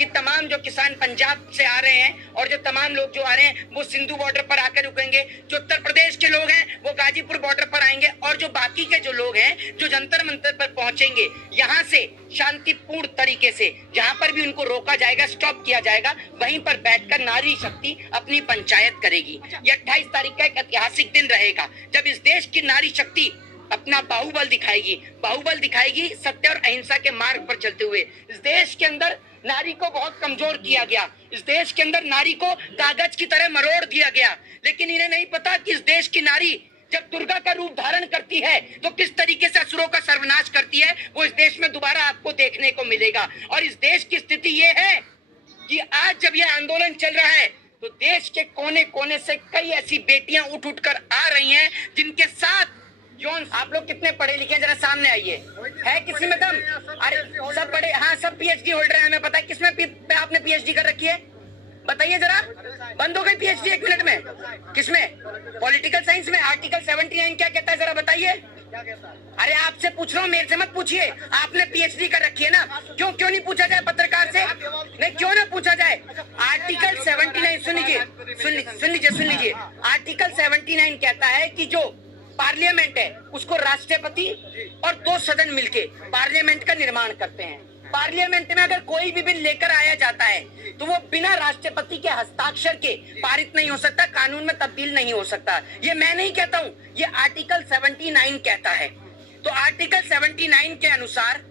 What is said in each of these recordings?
कि तमाम जो किसान पंजाब से आ रहे हैं और जो तमाम लोग जो आ रहे हैं वो सिंधु बॉर्डर पर आकर रुकेंगे, जो उत्तर प्रदेश के लोग हैं वो गाजीपुर बॉर्डर पर आएंगे और जो बाकी के जो लोग हैं जो जंतर मंतर पर पहुंचेंगे, यहाँ से शांतिपूर्ण तरीके से जहां पर भी उनको रोका जाएगा, स्टॉप किया जाएगा, वहीं पर बैठकर नारी शक्ति अपनी पंचायत करेगी। ये 28 तारीख का एक ऐतिहासिक दिन रहेगा जब इस देश की नारी शक्ति अपना बाहुबल दिखाएगी सत्य और अहिंसा के मार्ग पर चलते हुए। इस देश के अंदर नारी को बहुत कमजोर किया गया, इस देश के अंदर नारी को कागज की तरह मरोड़ दिया गया, लेकिन इन्हें नहीं पता कि इस देश की नारी जब दुर्गा का रूप धारण करती है तो किस तरीके से असुरों का सर्वनाश करती है, वो इस देश में दोबारा आपको देखने को मिलेगा। और इस देश की स्थिति ये है कि आज जब यह आंदोलन चल रहा है तो देश के कोने कोने से कई ऐसी बेटियां उठ कर आ रही हैं जिनके साथ जॉन, आप लोग कितने पढ़े लिखे हैं, जरा सामने आइए। है किसी में दम? अरे सब बड़े, हाँ सब पीएचडी होल्डर हैं, हमें पता है। किसमें आपने पीएचडी कर रखी है बताइए जरा। बंद हो गई पीएचडी 1 मिनट में? किसमें? पॉलिटिकल साइंस में। आर्टिकल 79 क्या कहता है जरा बताइए। अरे आपसे पूछ रहा हूँ, मेरे से मत पूछिए। आपने पीएचडी कर रखी है ना, क्यों नहीं पूछा जाए पत्रकार से? नहीं, क्यों ना पूछा जाए? आर्टिकल 79 सुन लीजिए। आर्टिकल 79 कहता है कि जो पार्लियामेंट है उसको राष्ट्रपति और 2 सदन मिलके पार्लियामेंट का निर्माण करते हैं। पार्लियामेंट में अगर कोई भी बिल लेकर आया जाता है तो वो बिना राष्ट्रपति के हस्ताक्षर के पारित नहीं हो सकता, कानून में तब्दील नहीं हो सकता। ये मैं नहीं कहता हूँ, ये आर्टिकल 79 कहता है। तो आर्टिकल 79 के अनुसार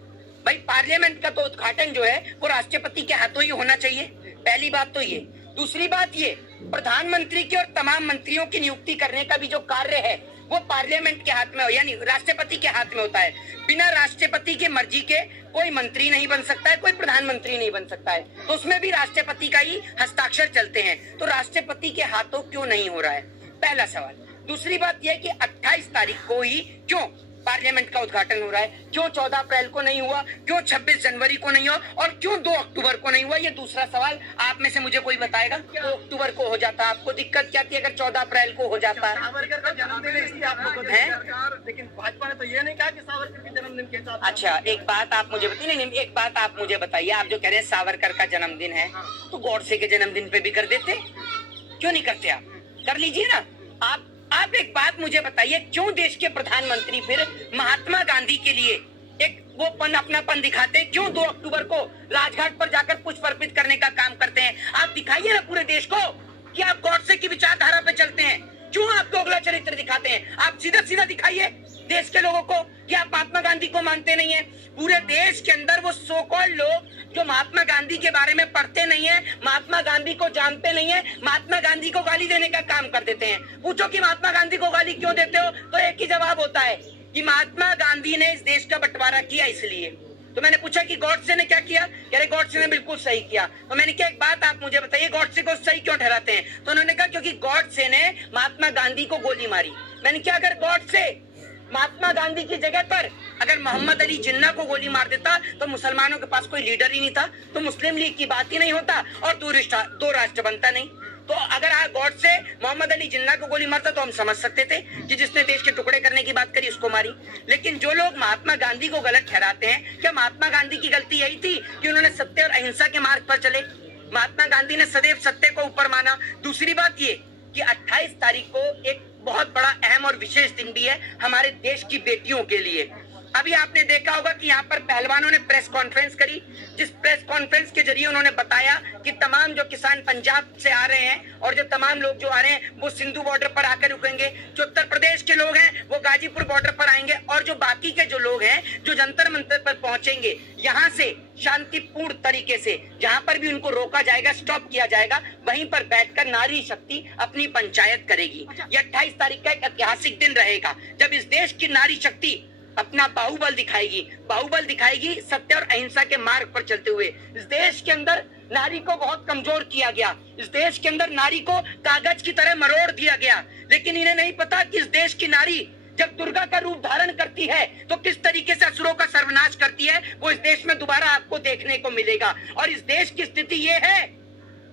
भाई पार्लियामेंट का तो उद्घाटन जो है वो राष्ट्रपति के हाथों ही होना चाहिए। पहली बात तो ये। दूसरी बात ये, प्रधानमंत्री की और तमाम मंत्रियों की नियुक्ति करने का भी जो कार्य है वो पार्लियामेंट के हाथ में यानी राष्ट्रपति के हाथ में होता है। बिना राष्ट्रपति की मर्जी के कोई मंत्री नहीं बन सकता है, कोई प्रधानमंत्री नहीं बन सकता है, तो उसमें भी राष्ट्रपति का ही हस्ताक्षर चलते हैं। तो राष्ट्रपति के हाथों क्यों नहीं हो रहा है, पहला सवाल। दूसरी बात यह कि 28 तारीख को ही क्यों पार्लियामेंट का उद्घाटन हो रहा है, क्यों 14 अप्रैल को नहीं हुआ, क्यों 26 जनवरी को नहीं हुआ और क्यों 2 अक्टूबर को नहीं हुआ? ये दूसरा सवाल। आप में से मुझे कोई बताएगा? 2 अक्टूबर को हो जाता, आपको दिक्कत क्या थी अगर 14 अप्रैल को हो जाता? सावरकर का जन्मदिन है इसलिए आप लोगों ने सरकार, लेकिन भाजपा ने तो ये नहीं कहा कि सावरकर के जन्मदिन के साथ। अच्छा, एक बात आप मुझे बताइए। नहीं, एक बात आप मुझे बताइए, आप जो कह रहे हैं सावरकर का जन्मदिन है तो गॉडसे के जन्मदिन पे भी कर देते, क्यों नहीं करते? आप कर लीजिए ना। आप एक बात मुझे बताइए, क्यों देश के प्रधानमंत्री फिर महात्मा गांधी के लिए एक वो अपनापन दिखाते हैं? क्यों 2 अक्टूबर को राजघाट पर जाकर पुष्प अर्पित करने का काम करते हैं? आप दिखाइए ना पूरे देश को कि आप गॉडसे की विचारधारा पे चलते हैं। क्यों आप दोगला चरित्र दिखाते हैं? आप सीधा दिखाइए देश के लोगों को कि आप महात्मा गांधी को मानते नहीं है। पूरे देश के अंदर वो सो कॉल्ड लोग जो महात्मा गांधी के बारे में पढ़ते नहीं है, महात्मा गांधी को जानते नहीं है, महात्मा गांधी को गाली देने का काम कर देते हैं। पूछो कि महात्मा गांधी को गाली क्यों देते हो, तो एक ही जवाब होता है कि महात्मा गांधी ने इस देश का बंटवारा किया इसलिए। तो मैंने पूछा कि गॉडसे ने क्या किया? कह रहे गॉडसे ने बिल्कुल सही किया। तो मैंने कहा एक बात आप मुझे बताइए, गॉडसे को सही क्यों ठहराते हैं? तो उन्होंने कहा क्योंकि गॉडसे ने महात्मा गांधी को गोली मारी। मैंने कहा अगर गॉडसे महात्मा गांधी की जगह पर अगर मोहम्मद अली जिन्ना को गोली मार देता तो मुसलमानों के पास कोई लीडर ही नहीं था, तो मुस्लिम लीग की बात ही नहीं होता और 2 राष्ट्र बनता नहीं। तो अगर आप गॉड से मोहम्मद अली जिन्ना को गोली मारता तो हम समझ सकते थे कि जिसने देश के टुकड़े करने की बात करी उसको मारी। लेकिन जो लोग महात्मा गांधी को गलत ठहराते हैं, क्या महात्मा गांधी की गलती यही थी कि उन्होंने सत्य और अहिंसा के मार्ग पर चले? महात्मा गांधी ने सदैव सत्य को ऊपर माना। दूसरी बात ये कि 28 तारीख को एक बहुत बड़ा अहम और विशेष दिन भी है हमारे देश की बेटियों के लिए। अभी आपने देखा होगा कि यहाँ पर पहलवानों ने प्रेस कॉन्फ्रेंस करी, जिस प्रेस कॉन्फ्रेंस के जरिए उन्होंने बताया कि तमाम जो किसान पंजाब से आ रहे हैं और जो तमाम लोग जो आ रहे हैं वो सिंधु बॉर्डर पर आकर रुकेंगे, जो उत्तर प्रदेश के लोग हैं वो गाजीपुर बॉर्डर पर आएंगे और जो बाकी के जो लोग हैं जो जंतर मंतर पर पहुंचेंगे, यहाँ से शांतिपूर्ण तरीके से जहाँ पर भी उनको रोका जाएगा, स्टॉप किया जाएगा, वहीं पर बैठकर नारी शक्ति अपनी पंचायत करेगी। ये 28 तारीख का एक ऐतिहासिक दिन रहेगा जब इस देश की नारी शक्ति अपना बाहुबल दिखाएगी सत्य और अहिंसा के मार्ग पर चलते हुए। इस देश के अंदर नारी को बहुत कमजोर किया गया, इस देश के अंदर नारी को कागज की तरह मरोड़ दिया गया, लेकिन इन्हें नहीं पता कि इस देश की नारी जब दुर्गा का रूप धारण करती है तो किस तरीके से असुरों का सर्वनाश करती है, वो इस देश में दोबारा आपको देखने को मिलेगा। और इस देश की स्थिति ये है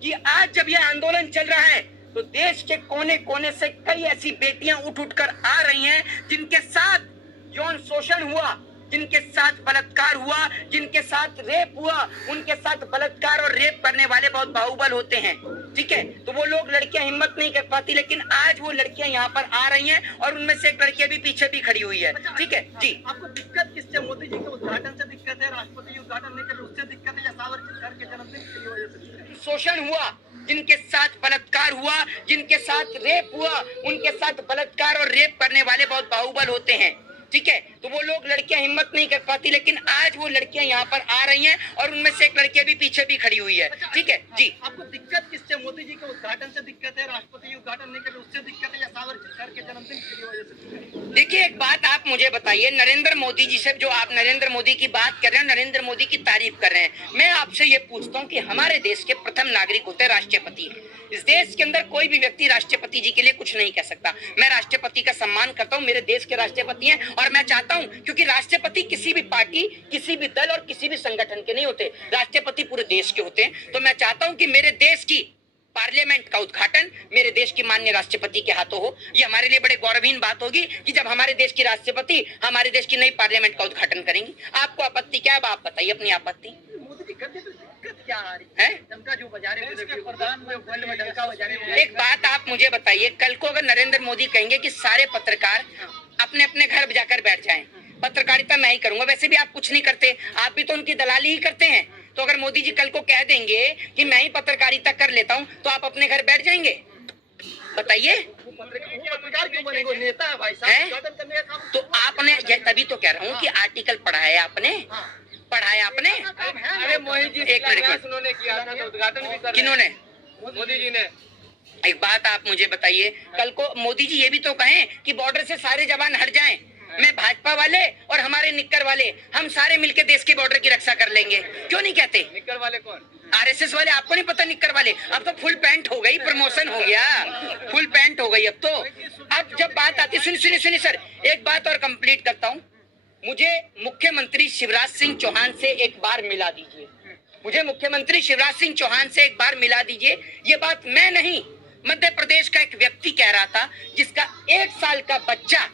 कि आज जब यह आंदोलन चल रहा है तो देश के कोने कोने से कई ऐसी बेटियां उठ कर आ रही हैं जिनके साथ यौन शोषण हुआ, जिनके साथ बलात्कार हुआ, जिनके साथ रेप हुआ, उनके साथ बलात्कार और रेप करने वाले बहुत बाहुबल होते हैं, ठीक है। तो वो लोग, लड़कियां हिम्मत नहीं कर पाती, लेकिन आज वो लड़कियां यहाँ पर आ रही हैं और उनमें से एक लड़की अभी पीछे भी खड़ी हुई है, ठीक है जी। आपको दिक्कत किससे? मोदी जी के उद्घाटन से दिक्कत है, राष्ट्रपति जी उद्घाटन नहीं कर रहे उससे दिक्कत है, या सावरकर के जन्मदिन की वजह से दिक्कत है? शोषण हुआ, जिनके साथ बलात्कार हुआ, जिनके साथ रेप हुआ, उनके साथ बलात्कार और रेप करने वाले बहुत बाहुबल होते हैं, ठीक है। तो वो लोग, लड़कियां हिम्मत नहीं कर पाती, लेकिन आज वो लड़कियां यहाँ पर आ रही हैं और उनमें से एक लड़की अभी पीछे भी खड़ी हुई है, ठीक है जी। आपको दिक्कत किससे? मोदी जी के उद्घाटन से दिक्कत है, राष्ट्रपति जी उद्घाटन नहीं कर रहे उससे दिक्कत है, या सावरकर के जन्मदिन की वजह से दिक्कत है? देखिए, एक बात आप मुझे बताइए, नरेंद्र मोदी जी से जो आप नरेंद्र मोदी की बात कर रहे हैं, नरेंद्र मोदी की तारीफ कर रहे हैं, मैं आपसे ये पूछता हूँ कि हमारे देश के प्रथम नागरिक होते हैं राष्ट्रपति। इस देश के अंदर कोई भी व्यक्ति राष्ट्रपति जी के लिए कुछ नहीं कह सकता। मैं राष्ट्रपति का सम्मान करता हूँ, मेरे देश के राष्ट्रपति हैं, और मैं चाहता हूँ, क्योंकि राष्ट्रपति किसी भी पार्टी, किसी भी दल और किसी भी संगठन के नहीं होते, राष्ट्रपति पूरे देश के होते हैं। तो मैं चाहता हूँ कि मेरे देश की पार्लियामेंट का उद्घाटन मेरे देश की माननीय राष्ट्रपति के हाथों हो। ये हमारे लिए बड़े गौरवहीन बात होगी कि जब हमारे देश की राष्ट्रपति हमारे देश की नई पार्लियामेंट का उद्घाटन करेंगी। आपको आपत्ति क्या है? आप बताइए अपनी आपत्ति। मोदी जी करते तो दिक्कत क्या आ रही है? डंका जो बजा रहे थे, प्रधान में डंका बजा रहे। एक बात आप मुझे बताइए, कल को अगर नरेंद्र मोदी कहेंगे कि सारे पत्रकार अपने अपने घर जाकर बैठ जाएं, पत्रकारिता मैं ही करूंगा, वैसे भी आप कुछ नहीं करते, आप भी तो उनकी दलाली ही करते हैं। तो अगर मोदी जी कल को कह देंगे कि मैं ही पत्रकारिता कर लेता हूं, तो आप अपने घर बैठ जाएंगे? बताइए। वो पत्रकार क्यों बनेंगे? नेता है भाई साहब, हैं? उद्घाटन करने का काम तो आपने, तभी तो कह रहा हूँ कि आर्टिकल पढ़ा है आपने, पढ़ा है आपने। अरे मोदी जी एक मिनट, उन्होंने किया था तो उद्घाटन भी कर किन्होंने? मोदी जी ने। एक बात आप मुझे बताइए, कल को मोदी जी ये भी तो कहें कि बॉर्डर से सारे जवान हट जाएं, मैं भाजपा वाले और हमारे निक्कर वाले हम सारे मिलकर देश के बॉर्डर की रक्षा कर लेंगे, क्यों नहीं कहते? निक्कर वाले कौन? आरएसएस वाले, आपको नहीं पता निक्कर वाले? अब तो फुल पैंट हो गई, प्रमोशन हो गया, फुल पैंट हो गई अब तो। अब जब बात आती, सुनिए सर, एक बात और कंप्लीट करता हूँ। मुझे मुख्यमंत्री शिवराज सिंह चौहान से एक बार मिला दीजिए, मुझे मुख्यमंत्री शिवराज सिंह चौहान से एक बार मिला दीजिए। ये बात मैं नहीं, मध्य प्रदेश का एक व्यक्ति कह रहा था, जिसका 1 साल का बच्चा,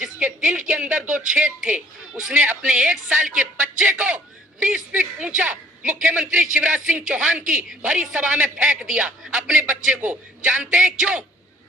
जिसके दिल के अंदर 2 छेद थे, उसने अपने 1 साल के बच्चे को 20 फीट ऊंचा मुख्यमंत्री शिवराज सिंह चौहान की भरी सभा में फेंक दिया, अपने बच्चे को। जानते हैं क्यों?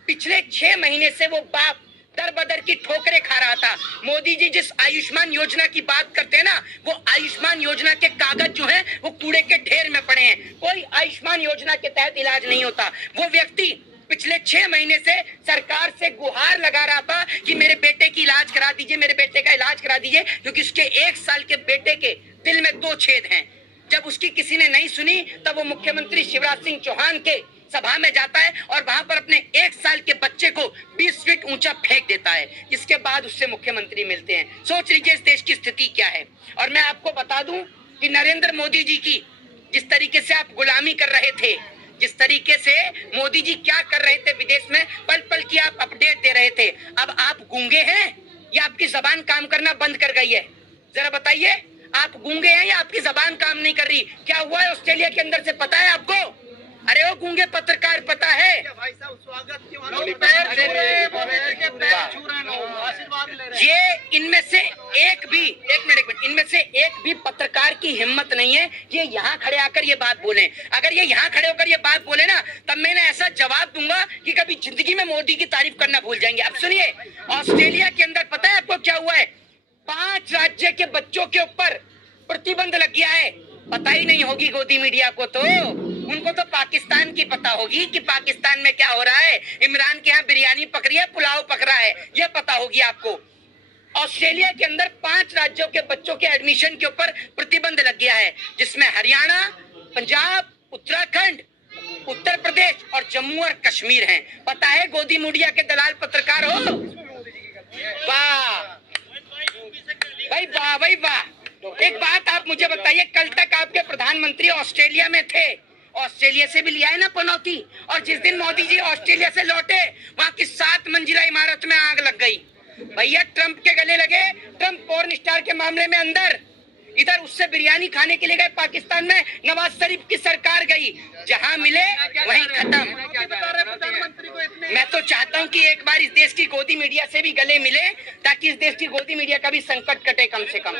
पिछले 6 महीने से वो बाप दर बदर की ठोकरें खा रहा था। मोदी जी जिस आयुष्मान योजना की बात करते हैं ना, वो आयुष्मान योजना के कागज जो हैं वो कूड़े के ढेर में पड़े हैं। कोई आयुष्मान योजना के तहत इलाज नहीं होता। वो व्यक्ति पिछले 6 महीने से सरकार से गुहार लगा रहा था कि मेरे बेटे की इलाज करा दीजिए, मेरे बेटे का इलाज करा दीजिए, क्योंकि उसके 1 साल के बेटे के दिल में 2 छेद हैं। जब उसकी किसी ने नहीं सुनी, तब वो मुख्यमंत्री शिवराज सिंह चौहान के सभा में जाता है और वहां पर अपने 1 साल के बच्चे को 20 फीट ऊंचा फेंक देता है। इसके बाद उससे मुख्यमंत्री मिलते हैं। सोच लीजिए इस देश की स्थिति क्या है। और मैं आपको बता दूं कि नरेंद्र मोदी जी की जिस तरीके से आप गुलामी कर रहे थे, जिस तरीके से मोदी जी क्या कर रहे थे विदेश में, पल पल की आप अपडेट दे रहे थे, अब आप गूंगे हैं या आपकी जबान काम करना बंद कर गई है? जरा बताइए, आप गूंगे हैं या आपकी जबान काम नहीं कर रही? क्या हुआ है ऑस्ट्रेलिया के अंदर से पता है आपको? अरे वो गूंगे पत्रकार, पता है? भाई साहब स्वागत क्यों? ये इनमें से एक भी, एक मिनट, इनमें से एक भी पत्रकार की हिम्मत नहीं है कि ये यहाँ खड़े आकर ये बात बोले। अगर ये यहाँ खड़े होकर ये बात बोले ना, तब मैं ऐसा जवाब दूंगा कि कभी जिंदगी में मोदी की तारीफ करना भूल जाएंगे। अब सुनिए, ऑस्ट्रेलिया के अंदर पता है आपको क्या हुआ है? 5 राज्य के बच्चों के ऊपर प्रतिबंध लग गया है। पता ही नहीं होगी गोदी मीडिया को, तो उनको तो पाकिस्तान की पता होगी कि पाकिस्तान में क्या हो रहा है। इमरान के यहाँ बिरयानी पक रही है, पुलाव पक रहा है, ये पता होगी आपको। ऑस्ट्रेलिया के अंदर 5 राज्यों के बच्चों के एडमिशन के ऊपर प्रतिबंध लग गया है, जिसमें हरियाणा, पंजाब, उत्तराखंड, उत्तर प्रदेश और जम्मू और कश्मीर हैं। पता है गोदी मीडिया के दलाल पत्रकार हो? वाह भाई, वाह भाई वाह। एक बात आप मुझे बताइए, कल तक आपके प्रधानमंत्री ऑस्ट्रेलिया में थे, ऑस्ट्रेलिया से भी लिया है ना पनौती, और जिस दिन मोदी जी ऑस्ट्रेलिया से लौटे, वहां की 7 मंजिला इमारत में आग लग गई। भैया ट्रंप के गले लगे, ट्रंप पोर्न स्टार के मामले में अंदर, इधर उससे बिरयानी खाने के लिए गए पाकिस्तान में, नवाज शरीफ की सरकार गई, जहां मिले वहीं खत्म। प्रधानमंत्री को इतने मैं तो चाहता हूं कि एक बार इस देश की गोदी मीडिया से भी गले मिले, ताकि इस देश की गोदी मीडिया का भी संकट कटे कम से कम।